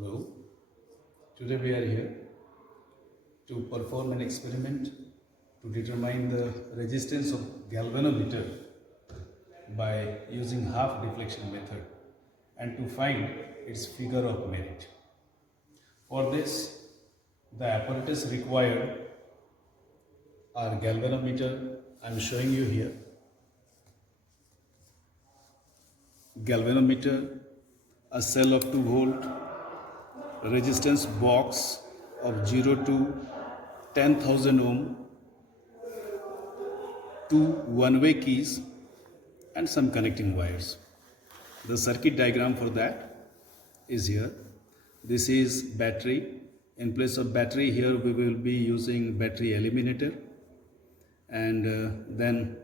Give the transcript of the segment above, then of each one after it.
Hello, today we are here to perform an experiment to determine the resistance of galvanometer by using half deflection method and to find its figure of merit. For this, the apparatus required are galvanometer. I am showing you here. Galvanometer, a cell of 2 volt, resistance box of 0 to 10,000 ohm, 2 one-way keys and some connecting wires. The circuit diagram for that is here. This is battery. In place of battery, here we will be using battery eliminator, and then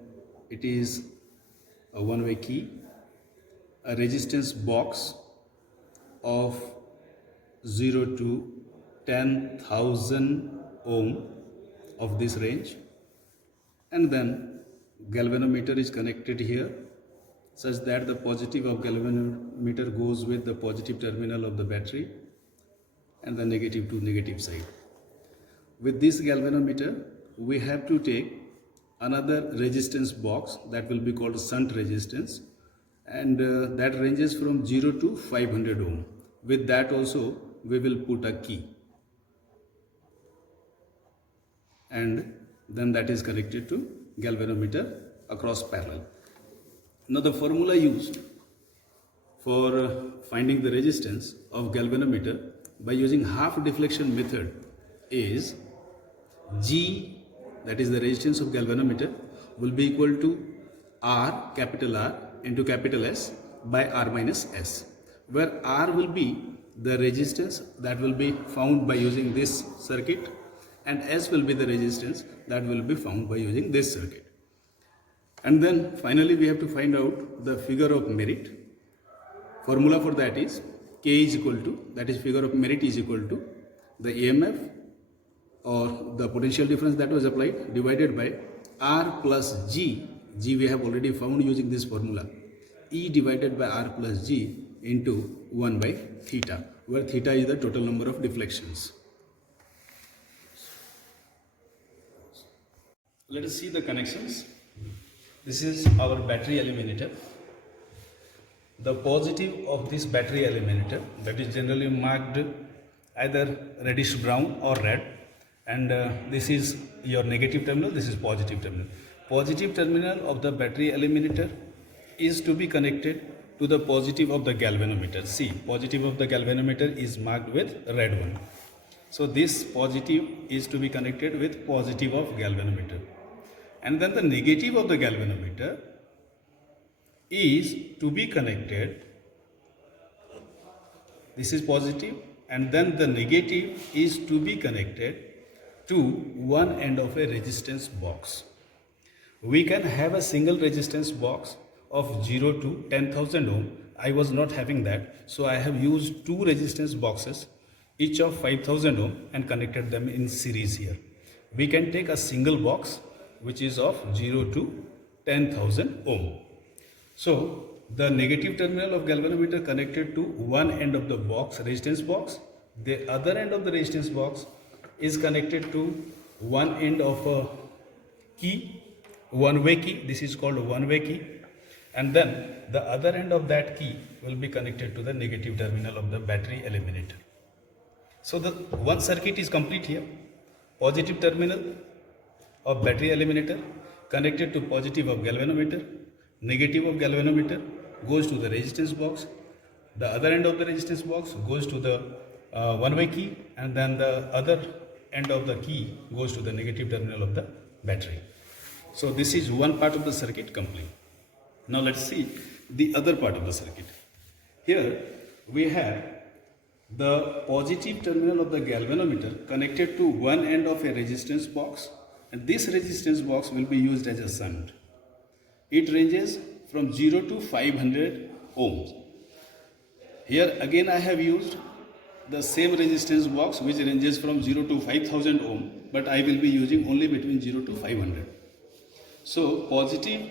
it is a one-way key, a resistance box of 0 to 10,000 ohm of this range, and then galvanometer is connected here such that the positive of galvanometer goes with the positive terminal of the battery and the negative to negative side. With this galvanometer, we have to take another resistance box that will be called shunt resistance, and that ranges from 0 to 500 ohm. With that also we will put a key, and then that is connected to galvanometer across parallel. Now the formula used for finding the resistance of galvanometer by using half deflection method is G, that is the resistance of galvanometer, will be equal to R, capital R, into capital S by R minus S, where R will be the resistance that will be found by using this circuit and S will be the resistance that will be found by using this circuit. And then finally we have to find out the figure of merit. Formula for that is K is equal to, that is figure of merit is equal to the EMF or the potential difference that was applied divided by R plus G. G we have already found using this formula. E divided by R plus G into 1 by theta, where theta is the total number of deflections. Let us see the connections. This is our battery eliminator. The positive of this battery eliminator, that is generally marked either reddish brown or red, and this is your negative terminal, this is positive terminal. Positive terminal of the battery eliminator is to be connected to the positive of the galvanometer. See, positive of the galvanometer is marked with red one. So this positive is to be connected with positive of galvanometer. And then the negative of the galvanometer is to be connected, this is positive, and then the negative is to be connected to one end of a resistance box. We can have a single resistance box of 0 to 10,000 ohm. I was not having that, so I have used two resistance boxes, each of 5,000 ohm, and connected them in series here. We can take a single box which is of 0 to 10,000 ohm. So the negative terminal of galvanometer connected to one end of the box, resistance box. The other end of the resistance box is connected to one end of a key, one-way key. This is called a one-way key. And then the other end of that key will be connected to the negative terminal of the battery eliminator. So the one circuit is complete here. Positive terminal of battery eliminator connected to positive of galvanometer, negative of galvanometer goes to the resistance box, the other end of the resistance box goes to the one-way key, and then the other end of the key goes to the negative terminal of the battery. So this is one part of the circuit complete. Now let's see the other part of the circuit. Here we have the positive terminal of the galvanometer connected to one end of a resistance box, and this resistance box will be used as a shunt. It ranges from 0 to 500 ohms. Here again I have used the same resistance box which ranges from 0 to 5000 ohm, but I will be using only between 0 to 500. So positive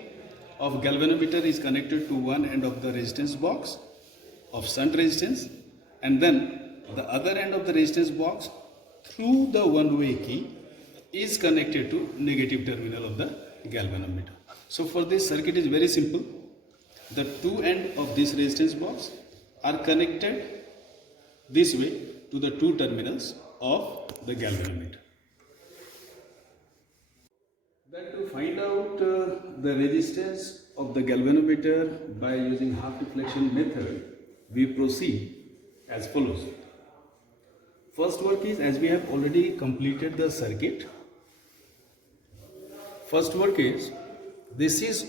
of galvanometer is connected to one end of the resistance box of shunt resistance, and then the other end of the resistance box through the one-way key is connected to negative terminal of the galvanometer. So for this circuit is very simple. The two ends of this resistance box are connected this way to the two terminals of the galvanometer. Then to find out the resistance of the galvanometer by using half deflection method, we proceed as follows. First work is, as we have already completed the circuit, first work is, this is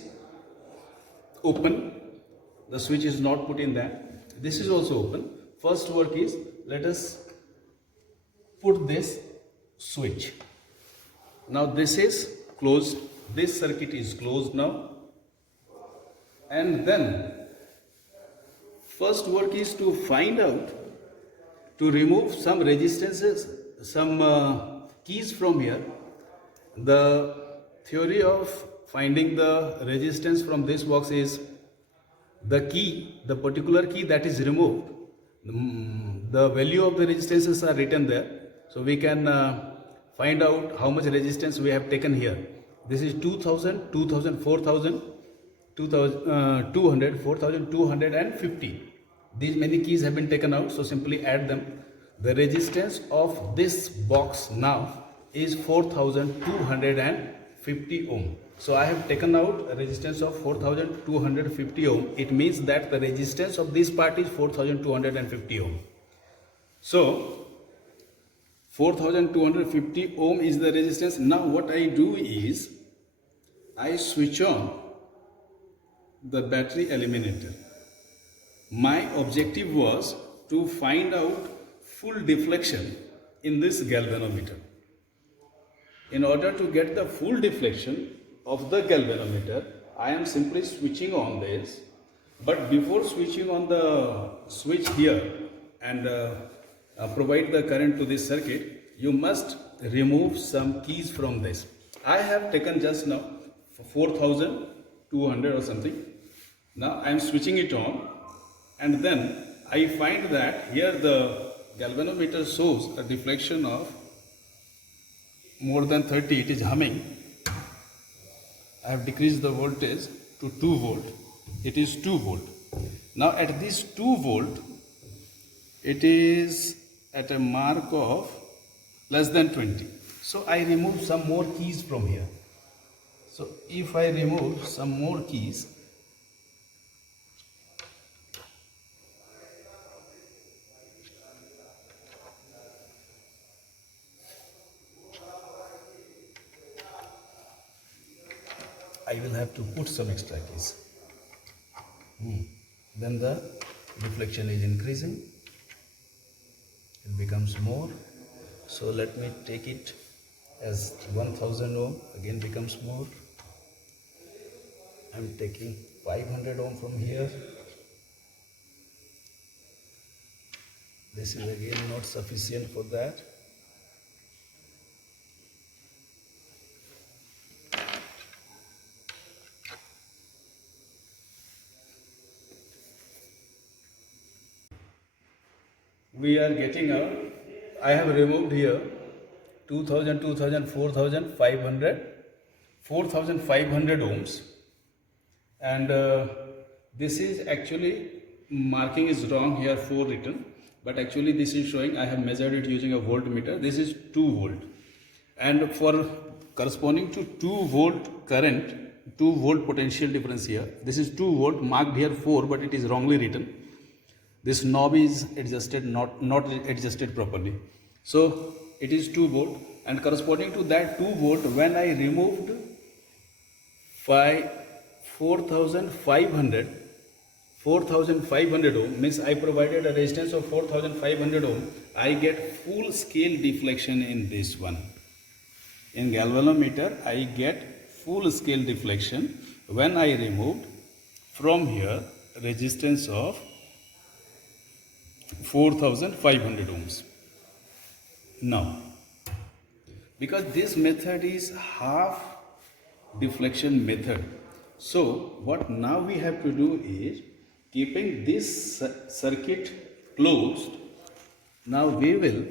open, the switch is not put in that, this is also open. First work is, let us put this switch. Now this is closed, this circuit is closed now, and then first work is to find out, to remove some resistances, some keys from here. The theory of finding the resistance from this box is the key, the particular key that is removed, the value of the resistances are written there. So we can find out how much resistance we have taken here. This is 2000, 2000, 4000, 2200, 4250. These many keys have been taken out, so simply add them. The resistance of this box now is 4250 ohm. So I have taken out a resistance of 4250 ohm. It means that the resistance of this part is 4250 ohm. So 4250 ohm is the resistance. Now what I do is, I switch on the battery eliminator. My objective was to find out full deflection in this galvanometer. In order to get the full deflection of the galvanometer, I am simply switching on this. But before switching on the switch here and provide the current to this circuit, you must remove some keys from this. I have taken just now 4200 or something. Now I am switching it on, and then I find that here the galvanometer shows a deflection of more than 30. It is humming. I have decreased the voltage to 2 volt. It is 2 volt. Now at this 2 volt, it is at a mark of less than 20. So I remove some more keys from here. So if I remove some more keys, I will have to put some extra keys. Then the deflection is increasing. It becomes more. So let me take it as 1000 ohm, again becomes more. I am taking 500 ohm from here. This is again not sufficient for that. We are getting out. I have removed here 2000, 2000, 4500, 4500 ohms, and this is actually, marking is wrong here, 4 written, but actually this is showing, I have measured it using a voltmeter. This is 2 volt, and for corresponding to 2 volt current, 2 volt potential difference here, this is 2 volt, marked here 4, but it is wrongly written. This knob is adjusted, not adjusted properly. So it is 2 volt, and corresponding to that 2 volt, when I removed 4500 ohm, means I provided a resistance of 4500 ohm, I get full scale deflection in this one. In galvanometer, I get full scale deflection when I removed from here resistance of 4500 ohms. Now, because this method is half deflection method, so what now we have to do is, keeping this circuit closed, Now we will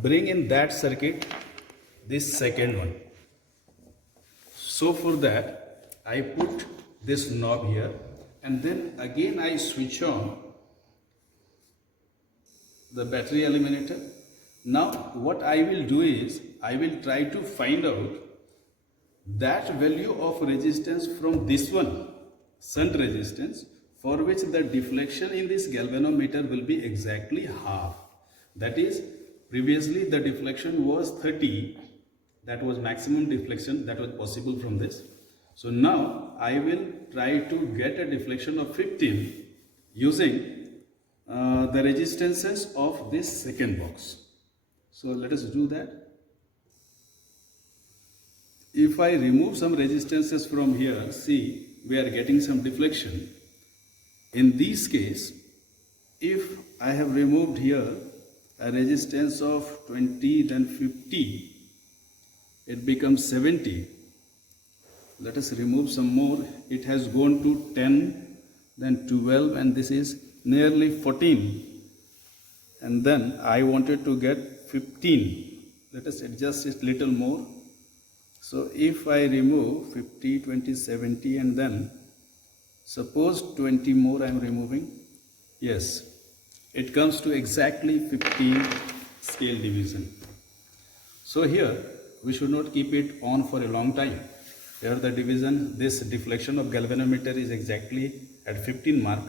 bring in that circuit this second one. So for that I put this knob here, and then again I switch on the battery eliminator. Now what I will do is I will try to find out that value of resistance from this one shunt resistance, for which the deflection in this galvanometer will be exactly half. That is, previously the deflection was 30, that was maximum deflection that was possible from this. So now I will try to get a deflection of 15 using the resistances of this second box. So let us do that. If I remove some resistances from here, see, we are getting some deflection. In this case, if I have removed here a resistance of 20, then 50, it becomes 70. Let us remove some more. It has gone to 10, then 12, and this is nearly 14. And then I wanted to get 15. Let us adjust it little more. So if I remove 50, 20, 70, and then suppose 20 more I am removing, yes, it comes to exactly 15 scale division. So here we should not keep it on for a long time. Here the division, this deflection of galvanometer is exactly at 15 mark,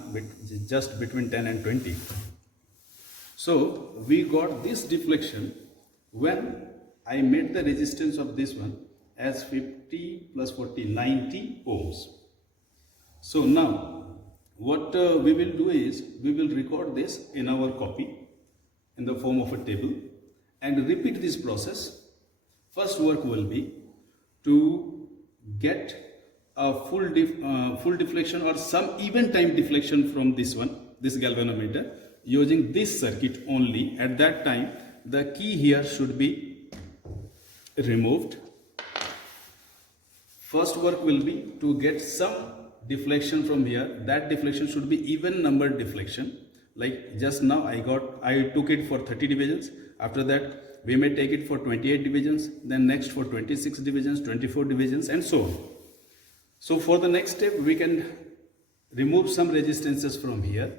just between 10 and 20. So we got this deflection when I made the resistance of this one as 50 plus 40, 90 ohms. So now what we will do is we will record this in our copy in the form of a table and repeat this process. First work will be to get a full deflection or some even time deflection from this one, this galvanometer, using this circuit only. At that time the key here should be removed. First work will be to get some deflection from here. That deflection should be even numbered deflection. Like just now I took it for 30 divisions. After that we may take it for 28 divisions, then next for 26 divisions, 24 divisions, and so on. So for the next step we can remove some resistances from here.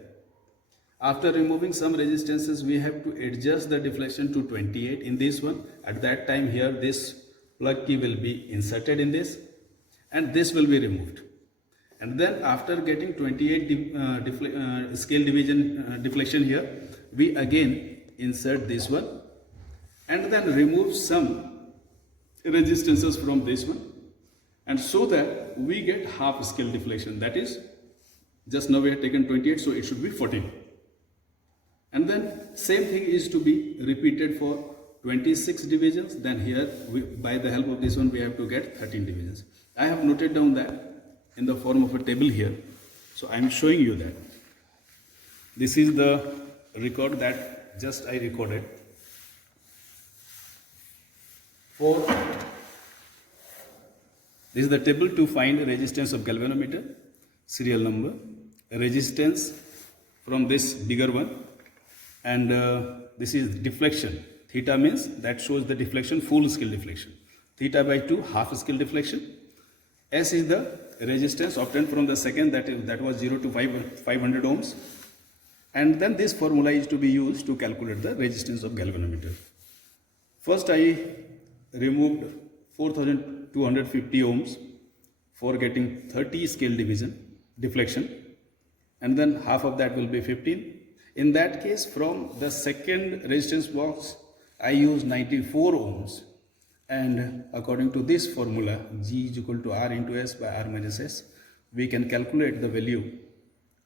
After removing some resistances we have to adjust the deflection to 28 in this one. At that time here this plug key will be inserted in this and this will be removed. And then after getting 28 scale division deflection here, we again insert this one and then remove some resistances from this one, and so that we get half scale deflection. That is, just now we have taken 28, so it should be 14. And then same thing is to be repeated for 26 divisions. Then here by the help of this one we have to get 13 divisions. I have noted down that in the form of a table here, so I am showing you that. This is the record that just I recorded for. This is the table to find resistance of galvanometer, serial number, resistance from this bigger one, and this is deflection. Theta means that shows the deflection, full scale deflection. Theta by 2, half scale deflection. S is the resistance obtained from the second, that was 0 to 500 ohms. And then this formula is to be used to calculate the resistance of galvanometer. First I removed 4250 ohms for getting 30 scale division deflection, and then half of that will be 15. In that case, from the second resistance box I use 94 ohms, and according to this formula G is equal to R into S by R minus S, we can calculate the value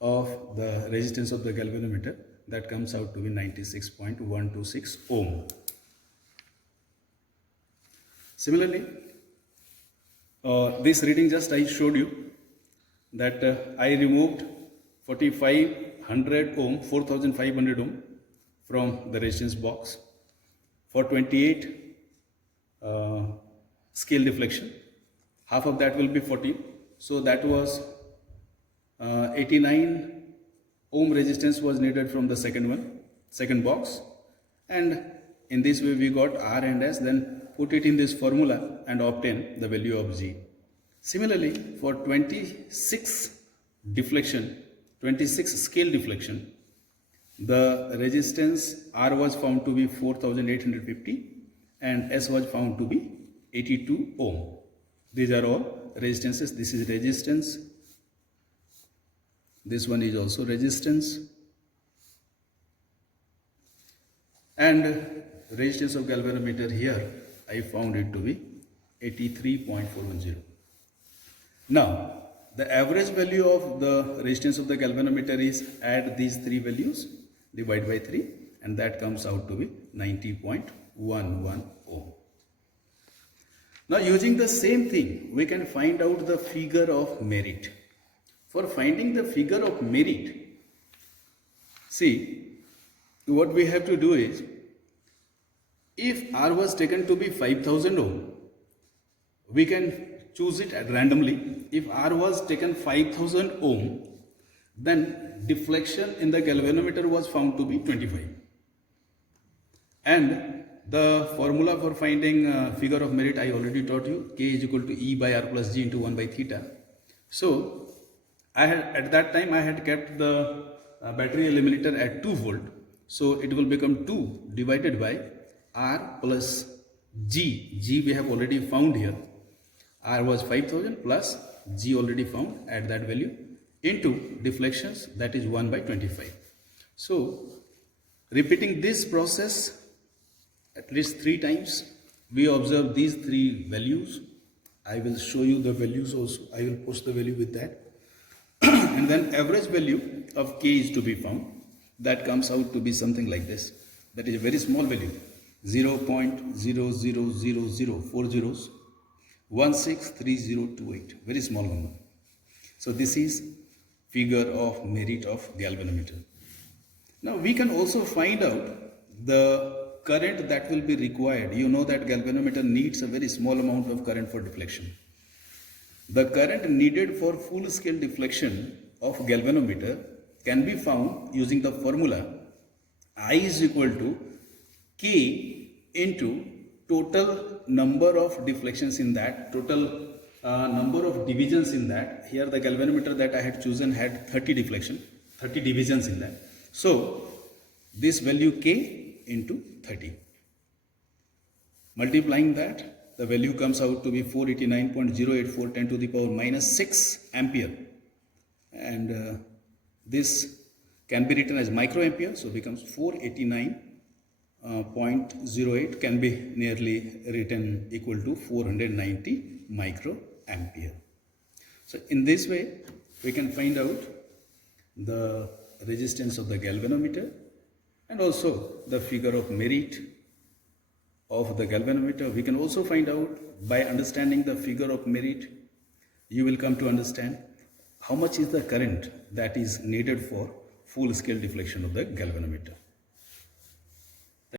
of the resistance of the galvanometer. That comes out to be 96.126 ohm. Similarly, this reading just I showed you that I removed 4500 ohm from the resistance box for 28 scale deflection. Half of that will be 14, so that was 89 ohm resistance was needed from the second one. second box, and in this way we got R and S, then put it in this formula and obtain the value of G. Similarly, for 26 scale deflection, the resistance R was found to be 4850 and S was found to be 82 ohm. These are all resistances. This is resistance. This one is also resistance. And resistance of galvanometer here, I found it to be 83.410. Now, the average value of the resistance of the galvanometer is add these three values, divide by 3, and that comes out to be 90.11 ohm. Now, using the same thing, we can find out the figure of merit. For finding the figure of merit, see, what we have to do is, if R was taken to be 5000 ohm, we can choose it randomly. If R was taken 5000 ohm, then deflection in the galvanometer was found to be 25. And the formula for finding figure of merit I already taught you. K is equal to E by R plus G into 1 by theta. So at that time I had kept the battery eliminator at 2 volt. So it will become 2 divided by R plus G. G we have already found here. R was 5000 plus G already found at that value into deflections, that is 1 by 25. So repeating this process at least 3 times, we observe these 3 values. I will show you the values also. I will post the value with that. And then average value of K is to be found. That comes out to be something like this. That is a very small value, 0.00004 163028, very small number. So this is figure of merit of galvanometer. Now we can also find out the current that will be required. You know that galvanometer needs a very small amount of current for deflection. The current needed for full scale deflection of galvanometer can be found using the formula I is equal to K into total number of deflections in that, total number of divisions in that. Here the galvanometer that I had chosen had 30 divisions in that. So this value K into 30. Multiplying that, the value comes out to be 489.084 10 to the power minus 6 ampere. And this can be written as microampere, so becomes 489.08 can be nearly written equal to 490 microampere. So in this way, we can find out the resistance of the galvanometer and also the figure of merit of the galvanometer. We can also find out by understanding the figure of merit, you will come to understand how much is the current that is needed for full scale deflection of the galvanometer.